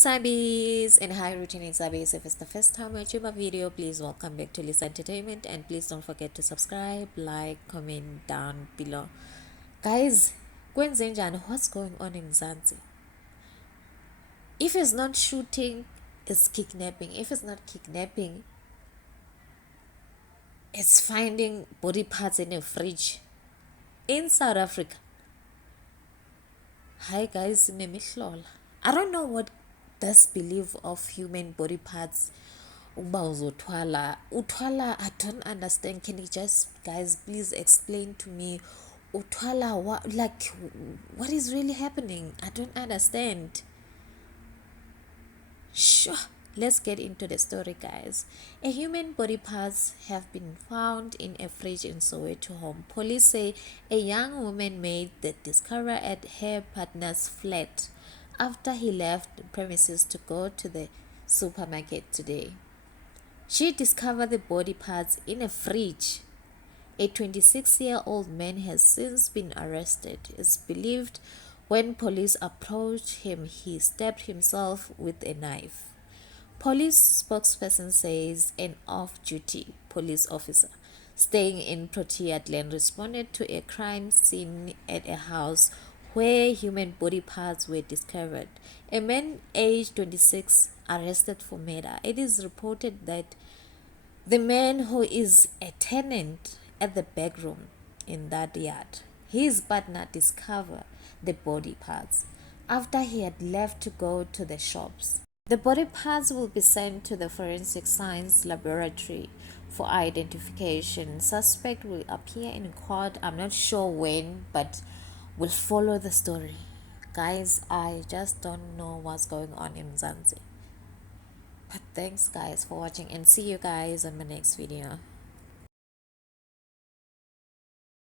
Sabis and hi routine Sabis. If it's the first time watching my video, please welcome back to Lisa Entertainment and please don't forget to subscribe, like, comment down below. Guys, kwenzenjani, what's going on in Mzansi? If it's not shooting, it's kidnapping. If it's not kidnapping, it's finding body parts in a fridge in South Africa. Hi guys, nemihlola. I don't know what this belief of human body parts uba uthwala. I don't understand. Can you just guys please explain to me uthwala what is really happening? I don't understand. Sure, let's get into the story, guys. A human body parts have been found in a fridge in Soweto home. Police say a young woman made the discovery at her partner's flat after he left the premises to go to the supermarket today. She discovered the body parts in a fridge. A 26-year-old man has since been arrested. It's believed when police approached him, he stabbed himself with a knife. Police spokesperson says an off-duty police officer staying in Protea Glen responded to a crime scene at a house where human body parts were discovered. A man aged 26 arrested for murder. It is reported that the man, who is a tenant at the back room in that yard, his partner discovered the body parts after he had left to go to the shops. The body parts will be sent to the forensic science laboratory for identification. Suspect will appear in court. I'm not sure when, but we'll follow the story. Guys, I just don't know what's going on in Mzansi. But thanks guys for watching and see you guys on my next video.